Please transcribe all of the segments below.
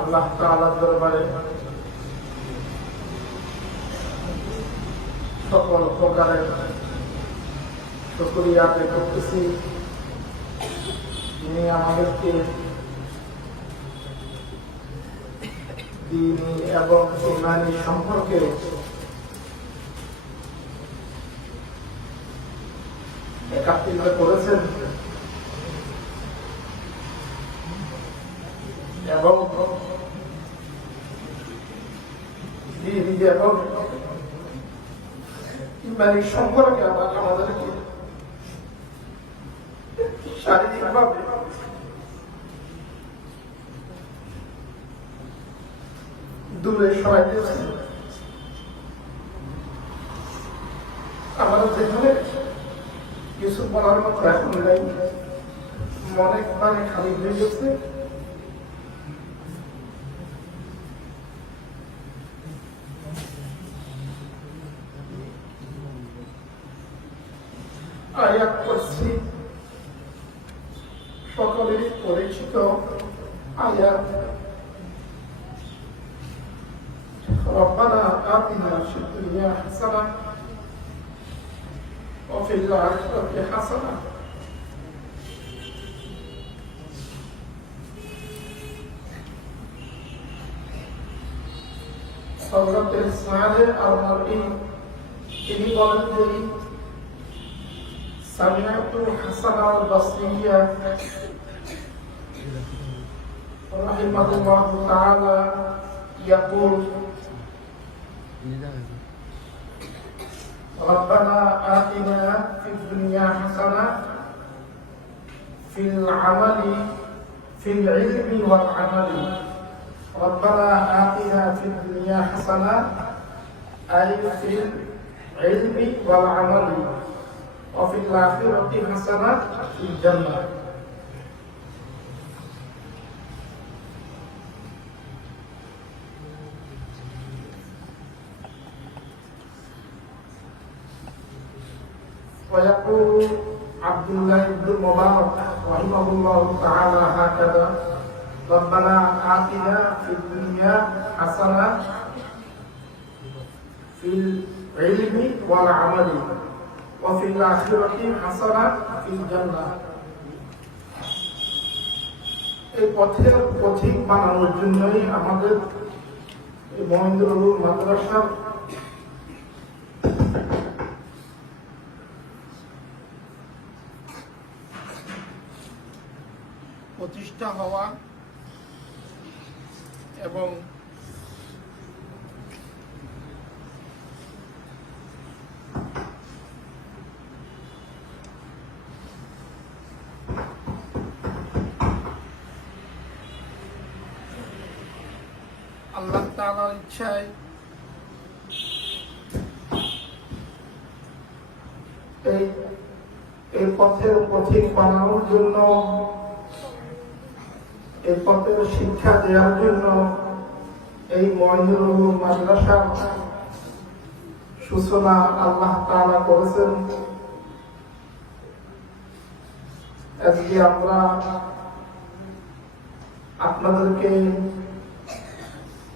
আল্লাহ তালার দরবারে সকল প্রকারের শুকরিয়া আদায় করতেছি। তিনি আমাদেরকে দিনী এবং ইমানি সম্পর্কে একাত্রিত করেছেন এবং এবং ইমানি সম্পর্কে দূরে সরাই দিয়েছে যেখানে কিছু বলার মতো এখন নাই মনে মানে খালি হয়ে গেছে আয়াত করছি সকলেরই পরিচিত আয়াত ربنا آتنا في الدنيا حسنة وفي الآخرة حسنة سورة الرسالة المرئي তিনি বলেন যে سمعت حسن البصري رحمه الله تعالى يقول ربنا آتنا في الدنيا حسنة في العمل في العلم والعمل. ربنا آتنا في الدنيا حسنة أي في العلم والعمل. وفي الآخرة حسنة في الجنة ويقول عبد الله بن المبارك رحمه الله تعالى هكذا ربنا آتنا في الدنيا حسنة في العلم والعمل এই পথের পথিক বানানোর জন্যই আমাদের এই মহেন্দ্রবাবুর মাদ্রাসার প্রতিষ্ঠা হওয়া এবং আল্লাহ তাআলার ইচ্ছায়। এই এই পথের পথিক বানানোর জন্য, এই পথের শিক্ষা দেওয়ার জন্য এই মাদ্রাসা সূচনা আল্লাহ তাআলা করেছেন। আজকে আমরা আপনাদেরকে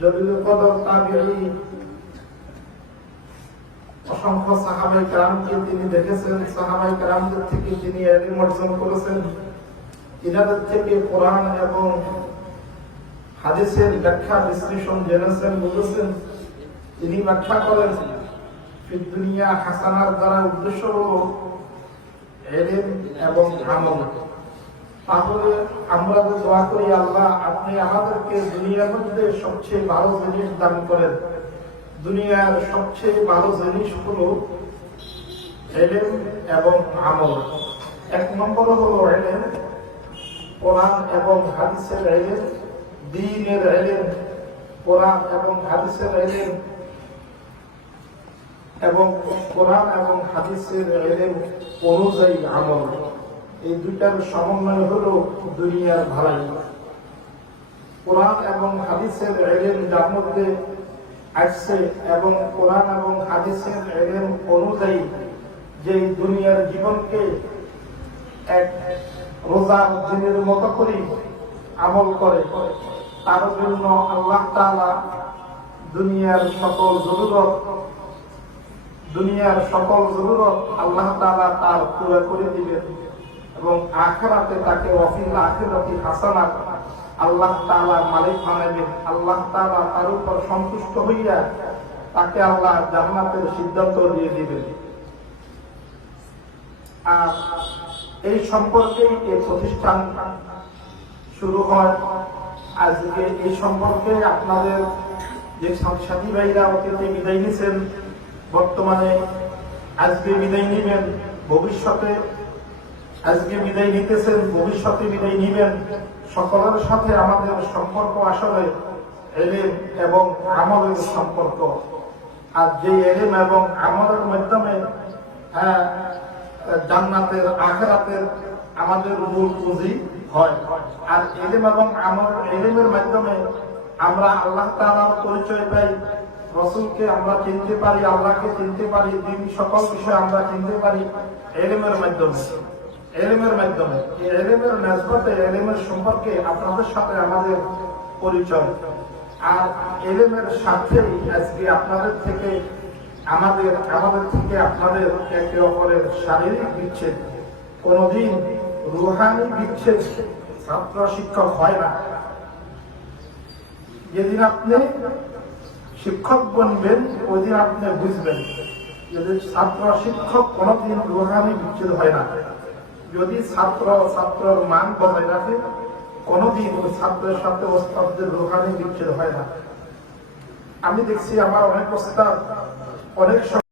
জলিল কদর তাবিরি। অসংখ্য সাহাবাই কালামকে তিনি দেখেছেন, সাহাবাই কালামদের থেকে তিনি এলিম অর্জন করেছেন। ইনাদের থেকে কোরআন এবং হাদিসের ব্যাখ্যা, বিশ্লেষণ জেনেছেন, বুঝেছেন। তিনি ব্যাখ্যা করেন দুনিয়া হাসানার দ্বারা উদ্দেশ্য হল এলিম এবং আমল। তাহলে আমরা যে দোয়া করি, আল্লাহ, আপনি আমাদেরকে দুনিয়ার মধ্যে সবচেয়ে ভালো জিনিস দান করেন। দুনিয়ার সবচেয়ে ভালো জিনিস হলো এলেম এবং আমল। এক নম্বর হলো এলেম, কোরআন এবং হাদিসের এলেম, দিনের এলেম, কোরআন এবং হাদিসের এলেম, এবং কোরআন এবং হাদিসের এলেম অনুযায়ী আমল। এই দুইটার সমন্বয় হলো দুনিয়ার ভালাই। কোরআন এবং হাদিসের এলেম যার মধ্যে আসছে এবং কোরআন এবং হাদিসের এলেম অনুযায়ী যে দুনিয়ার জীবনকে এক রোজার দিনের মতো করে আমল করে, তার জন্য আল্লাহ তাআলা দুনিয়ার সকল জরুরত, দুনিয়ার সকল জরুরত আল্লাহ তাআলা তার পুরো করে দিবেন। এবং আখেরাতে তাকে হাসানাত আল্লাহ তাআলা মালিক বানাবেন আল্লাহ তাআলা তার উপর সন্তুষ্ট হইয়া তাকে আল্লাহ জান্নাতের সিদ্ধান্ত দিয়ে দিবেন। আর এই সম্পর্কেই এই প্রতিষ্ঠান শুরু হয়। আজকে এই সম্পর্কে আপনাদের যে সাথী ভাইরা অতীতে বিদায় নিয়েছেন, বর্তমানে আজকে বিদায় নিবেন, ভবিষ্যতে আজকে বিদায় নিতেছেন ভবিষ্যতে বিদায় নিবেন। সকলের সাথে আমাদের সম্পর্ক আসলে এলেম এবং আমলের সম্পর্ক। আর যে এলেম এবং আমলের মাধ্যমে হ্যাঁ, জান্নাতের আখেরাতের আমাদের মূল পুঁজি হয়। আর এলেম এবং আমল এলেমের মাধ্যমে আমরা আল্লাহ তাআলার পরিচয় পাই রসুলকে আমরা চিনতে পারি আল্লাহকে চিনতে পারি দিন সকল বিষয় আমরা চিনতে পারি এলেমের মাধ্যমে। এলেমের মাধ্যমে, এই এলেমের নেসবতে এলেমের সম্পর্কে আপনাদের সাথে আমাদের পরিচয়। আর এলেমের সাথেই আজকে আপনাদের থেকে আমাদের আমাদের থেকে আপনাদের একে অপরের শারীরিক বিচ্ছেদ। কোনদিন রুহানি বিচ্ছেদ ছাত্র শিক্ষক হয় না। যেদিন আপনি শিক্ষক বনবেন ওই দিন আপনি বুঝবেন যদি ছাত্র শিক্ষক কোনোদিন রুহানি বিচ্ছেদ হয় না। যদি ছাত্র ছাত্রর মান বজায় রাখে, কোনদিন ওই ছাত্রের সাথে ওস্তাদদের রোহানি বিচ্ছেদ হয় না। আমি দেখছি আমার অনেক ওস্তাদ, অনেক